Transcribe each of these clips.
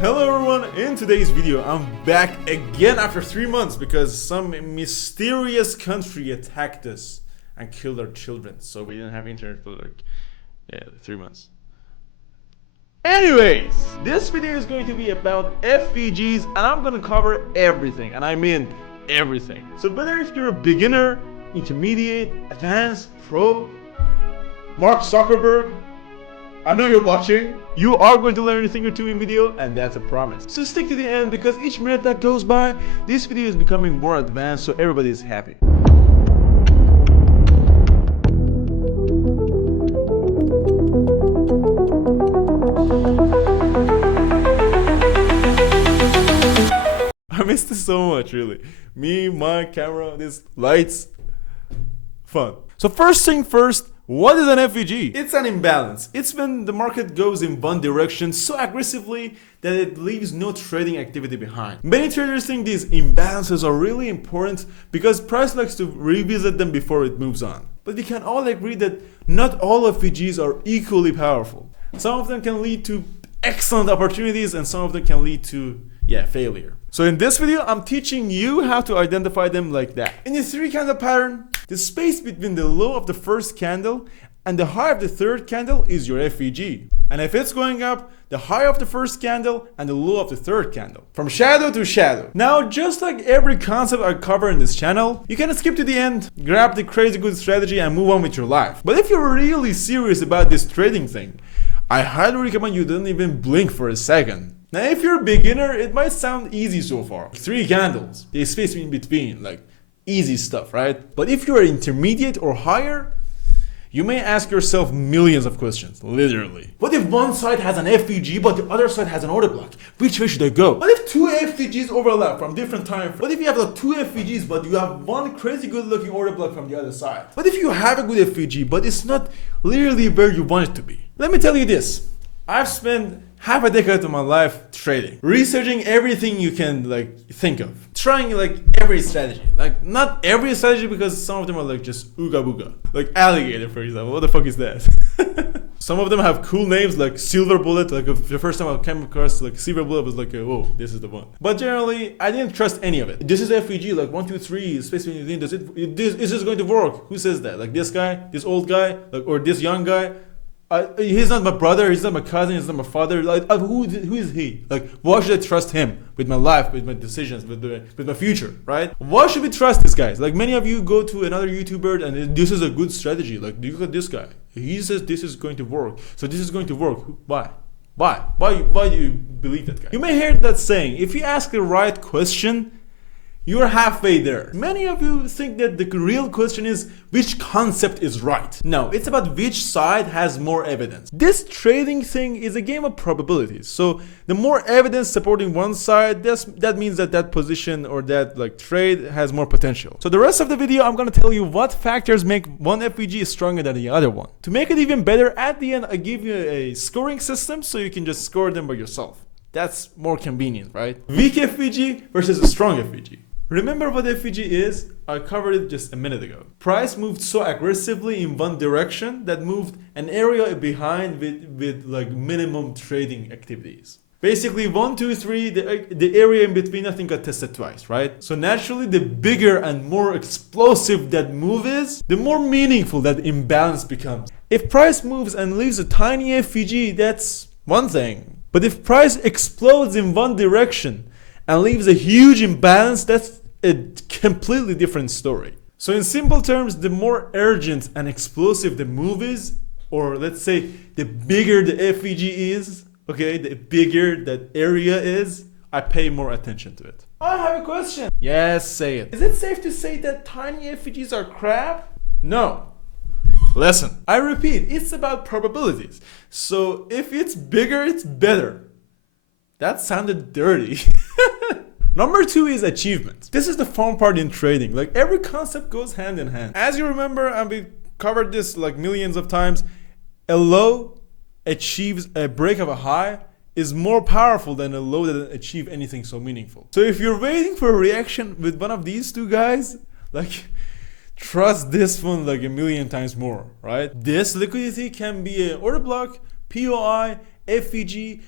Hello everyone, in today's video I'm back again after 3 months because some mysterious country attacked us and killed our children, so we didn't have internet for like 3 months. Anyways, this video is going to be about FVGs and I'm going to cover everything, and I mean everything. So whether if you're a beginner, intermediate, advanced, pro, Mark Zuckerberg, I know you're watching. You are going to learn a thing or two in video, and that's a promise. So stick to the end because each minute that goes by, this video is becoming more advanced, so everybody is happy. I missed this so much, really. Me, my camera, these lights, fun. So first thing first, what is an FVG? It's an imbalance. It's when the market goes in one direction so aggressively that it leaves no trading activity behind. Many traders think these imbalances are really important because price likes to revisit them before it moves on. But we can all agree that not all FVGs are equally powerful. Some of them can lead to excellent opportunities and some of them can lead to failure. So in this video, I'm teaching you how to identify them like that. In the 3-candle pattern, the space between the low of the first candle and the high of the third candle is your FVG. And if it's going up, the high of the first candle and the low of the third candle. From shadow to shadow. Now, just like every concept I cover in this channel, you can skip to the end, grab the crazy good strategy and move on with your life. But if you're really serious about this trading thing, I highly recommend you don't even blink for a second. Now, if you're a beginner, it might sound easy so far. 3 candles, the space in between, like easy stuff, right? But if you're intermediate or higher, you may ask yourself millions of questions, literally. What if one side has an FVG but the other side has an order block? Which way should I go? What if 2 FVGs overlap from different time frames? What if you have like 2 FVGs but you have one crazy good looking order block from the other side? What if you have a good FVG but it's not literally where you want it to be? Let me tell you this. I've spent half a decade of my life trading, researching everything you can think of, trying every strategy. Not every strategy because some of them are just ooga booga. Like alligator, for example. What the fuck is that? Some of them have cool names like silver bullet. The first time I came across silver bullet, I was like, whoa, this is the one. But generally, I didn't trust any of it. This is FVG, 1, 2, 3, space between. Is this going to work? Who says that? This guy, this old guy, or this young guy? He's not my brother, he's not my cousin, he's not my father. Who is he? Why should I trust him with my life, with my decisions, with my future, right? Why should we trust these guys? Many of you go to another YouTuber and this is a good strategy. Look at this guy. He says this is going to work, so this is going to work. Why? Why do you believe that guy? You may hear that saying, if you ask the right question, you're halfway there. Many of you think that the real question is which concept is right. No, it's about which side has more evidence. This trading thing is a game of probabilities. So the more evidence supporting one side, that means that position or that trade has more potential. So the rest of the video, I'm gonna tell you what factors make one FVG stronger than the other one. To make it even better, at the end I give you a scoring system so you can just score them by yourself. That's more convenient, right? Weak FVG versus a strong FVG. Remember what FVG is? I covered it just a minute ago. Price moved so aggressively in one direction that moved an area behind with minimum trading activities. Basically 1, 2, 3, the area in between I think got tested twice, right? So naturally the bigger and more explosive that move is, the more meaningful that imbalance becomes. If price moves and leaves a tiny FVG, that's one thing. But if price explodes in one direction and leaves a huge imbalance, that's a completely different story. So in simple terms, the more urgent and explosive the move is, or let's say the bigger the FVG is, okay, the bigger that area is, I pay more attention to it. I have a question. Yes, say it. Is it safe to say that tiny FVGs are crap? No. Listen, I repeat, it's about probabilities. So if it's bigger, it's better. That sounded dirty. Number 2 is achievement. This is the fun part in trading. Every concept goes hand in hand. As you remember, and we covered this millions of times, a low achieves a break of a high is more powerful than a low that doesn't achieve anything so meaningful. So if you're waiting for a reaction with one of these two guys, trust this one a million times more, right? This liquidity can be an order block, POI, FVG,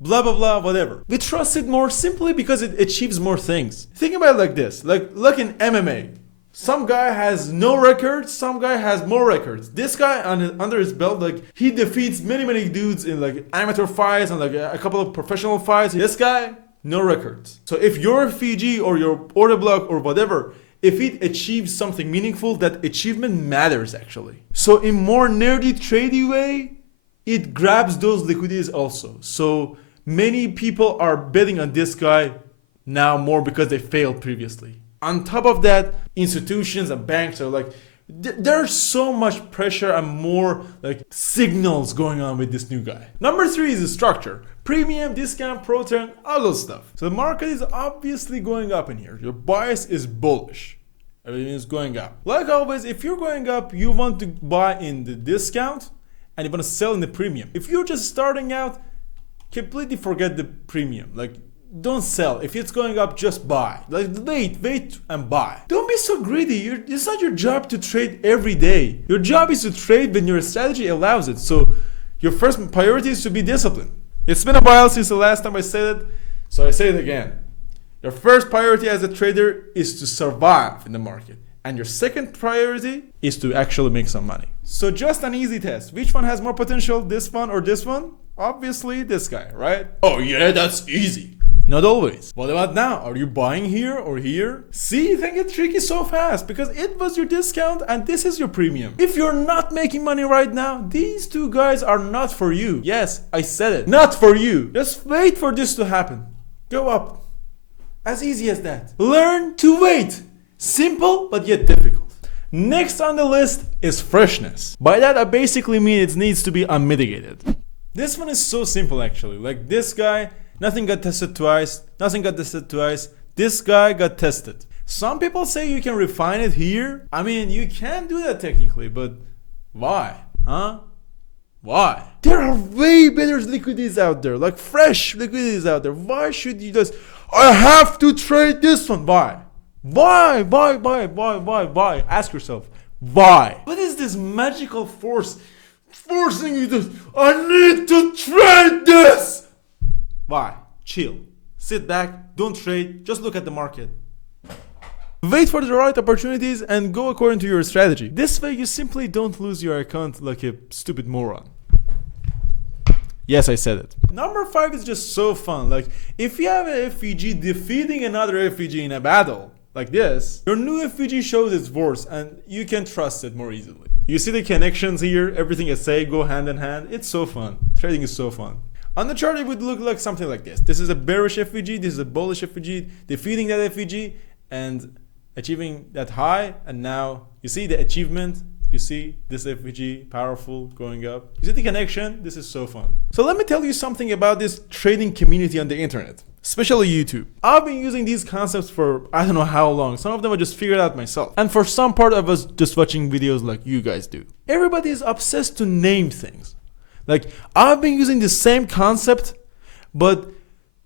blah blah blah, whatever. We trust it more simply because it achieves more things. Think about it like this, like look in MMA. Some guy has no records, some guy has more records. This guy under his belt, like he defeats many dudes in like amateur fights and like a couple of professional fights. This guy, no records. So if your FVG or your order block or whatever, if it achieves something meaningful, that achievement matters actually. So in more nerdy tradey way, it grabs those liquidities also. So many people are betting on this guy now more because they failed previously. On top of that, institutions and banks are like, there's so much pressure and more like signals going on with this new guy. Number 3 is the structure. Premium, discount, pro turn, all those stuff. So the market is obviously going up in here. Your bias is bullish. Everything is going up. Like always, if you're going up, you want to buy in the discount and you want to sell in the premium. If you're just starting out, completely forget the premium. Like, don't sell. If it's going up, just buy. Like, wait and buy. Don't be so greedy. It's not your job to trade every day. Your job is to trade when your strategy allows it. So your first priority is to be disciplined. It's been a while since the last time I said it, so I say it again. Your first priority as a trader is to survive in the market. And your second priority is to actually make some money. So just an easy test. Which one has more potential, this one or this one? Obviously this guy, right? Oh yeah, that's easy. Not always. What about now? Are you buying here or here? See, things get tricky so fast because it was your discount and this is your premium. If you're not making money right now, these two guys are not for you. Yes, I said it. Not for you. Just wait for this to happen. Go up. As easy as that. Learn to wait. Simple, but yet difficult. Next on the list is freshness. By that, I basically mean it needs to be unmitigated. This one is so simple actually. Like this guy, nothing got tested twice. Nothing got tested twice. This guy got tested. Some people say you can refine it here. I mean, you can do that technically, but why? Huh? Why? There are way better liquidities out there, like fresh liquidities out there. Why should you just, I have to trade this one? Why? Why? Ask yourself, why? What is this magical force forcing you to, I need to trade this? Why? Chill. Sit back, don't trade, just look at the market. Wait for the right opportunities and go according to your strategy. This way you simply don't lose your account like a stupid moron. Yes, I said it. Number 5 is just so fun. Like, if you have a FVG defeating another FVG in a battle like this, your new FVG shows its worth and you can trust it more easily. You see the connections here, everything I say go hand in hand. It's so fun. Trading is so fun. On the chart, it would look like something like this. This is a bearish FVG, this is a bullish FVG, defeating that FVG and achieving that high. And now you see the achievement. You see this FVG, powerful, going up. You see the connection? This is so fun. So let me tell you something about this trading community on the internet, especially YouTube. I've been using these concepts for I don't know how long. Some of them I just figured out myself. And for some part I was just watching videos like you guys do. Everybody is obsessed to name things. Like, I've been using the same concept, but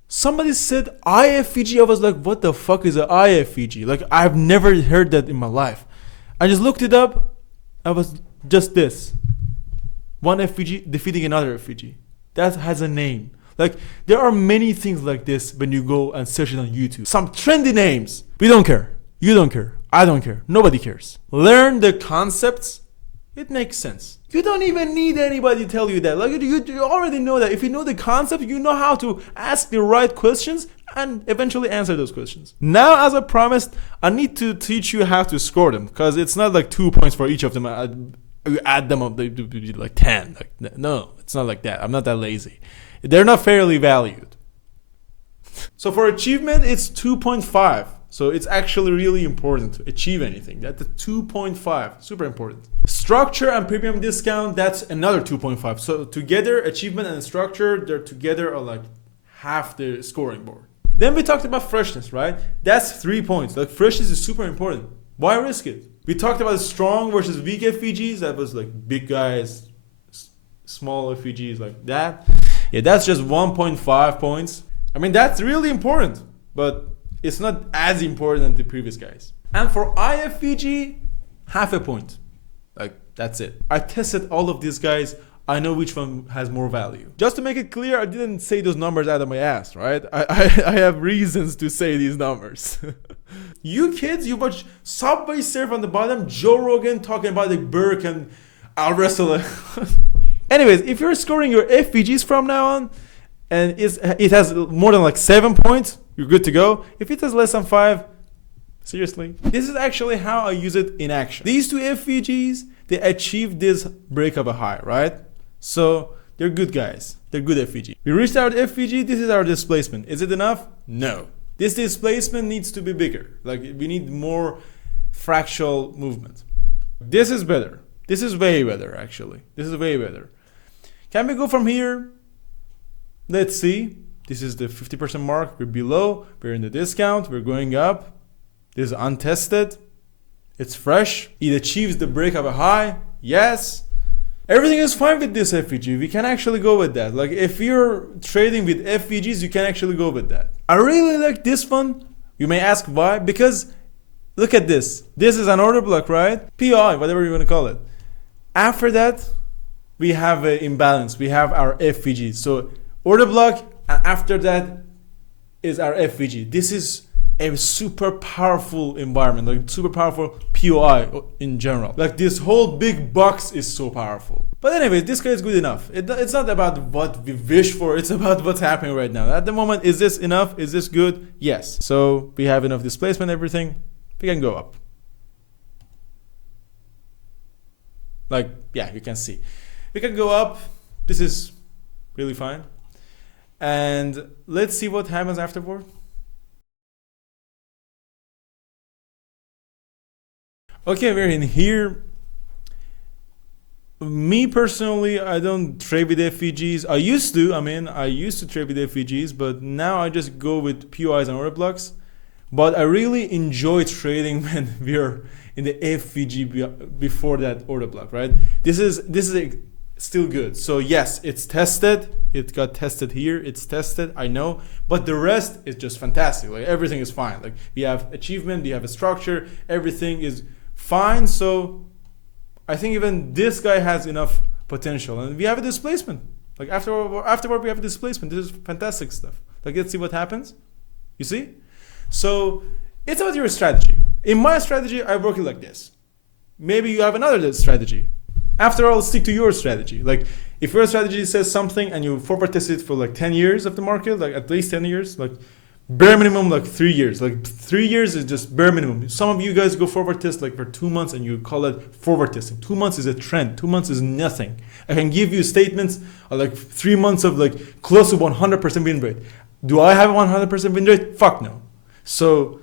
somebody said IFVG. I was like, what the fuck is an IFVG? Like, I've never heard that in my life. I just looked it up. I was just this. One FVG defeating another FVG. That has a name. Like, there are many things like this when you go and search it on YouTube. Some trendy names. We don't care. You don't care. I don't care. Nobody cares. Learn the concepts. It makes sense. You don't even need anybody to tell you that. Like, you already know that. If you know the concept, you know how to ask the right questions and eventually answer those questions. Now, as I promised, I need to teach you how to score them, because it's not like 2 points for each of them. You add them up, they do like 10. Like, no, it's not like that. I'm not that lazy. They're not fairly valued. So for achievement, it's 2.5. So it's actually really important to achieve anything. That's a 2.5, super important. Structure and premium discount, that's another 2.5. So together, achievement and structure, they're together are like half the scoring board. Then we talked about freshness, right? That's 3 points. Like, freshness is super important. Why risk it? We talked about strong versus weak FVGs. That was like big guys, small FVGs like that. Yeah, that's just 1.5 points. I mean, that's really important, but it's not as important as the previous guys. And for IFVG, half a point. Like, that's it. I tested all of these guys. I know which one has more value. Just to make it clear, I didn't say those numbers out of my ass, right? I have reasons to say these numbers. You kids, you watch Subway Surf on the bottom, Joe Rogan talking about the Burke and I'll wrestle. Anyways, if you're scoring your FVGs from now on, and it has more than like 7 points, you're good to go. If it has less than 5, seriously. This is actually how I use it in action. These two FVGs, they achieved this break of a high, right? So they're good guys. They're good FVG. We reached our FVG. This is our displacement. Is it enough? No. This displacement needs to be bigger. Like we need more fractal movement. This is better. This is way better actually. This is way better. Can we go from here? Let's see. This is the 50% mark. We're below. We're in the discount. We're going up. This is untested. It's fresh. It achieves the break of a high. Yes. Everything is fine with this FVG. We can actually go with that. Like if you're trading with FVGs, you can actually go with that. I really like this one. You may ask why. Because look at this. This is an order block, right? PI, whatever you want to call it. After that, we have an imbalance. We have our FVG. So order block, and after that is our FVG. This is a super powerful environment, like super powerful POI in general. Like this whole big box is so powerful. But anyway, this guy is good enough. It's not about what we wish for, it's about what's happening right now. At the moment, is this enough? Is this good? Yes. So we have enough displacement, everything. We can go up. Like, yeah, you can see. We can go up. This is really fine. And let's see what happens afterward. Okay, we're in here. Me personally, I don't trade with FVGs. I used to trade with FVGs, but now I just go with POIs and order blocks. But I really enjoy trading when we're in the FVG before that order block, right? This is still good. So yes, it's tested. It got tested here. It's tested, I know. But the rest is just fantastic. Like everything is fine. Like we have achievement, we have a structure, everything is fine. So I think even this guy has enough potential, and we have a displacement. Like afterward we have a displacement. This is fantastic stuff. Like let's see what happens. You see? So it's about your strategy. In my strategy, I work it like this. Maybe you have another strategy. After all, stick to your strategy. Like if your strategy says something and you forward test it for like 10 years of the market, like at least 10 years, like bare minimum like 3 years. Like 3 years is just bare minimum. Some of you guys go forward test like for 2 months and you call it forward testing. 2 months is a trend. 2 months is nothing. I can give you statements of like 3 months of like close to 100% win rate. Do I have a 100% win rate? Fuck no. So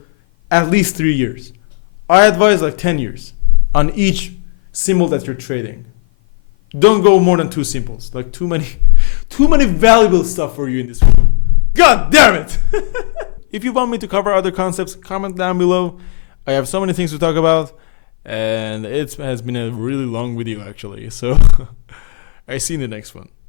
at least 3 years. I advise like 10 years on each symbol that you're trading. Don't go more than 2 symbols. Like too many valuable stuff for you in this video. God damn it! If you want me to cover other concepts, comment down below. I have so many things to talk about, and it has been a really long video actually. So I see you in the next one.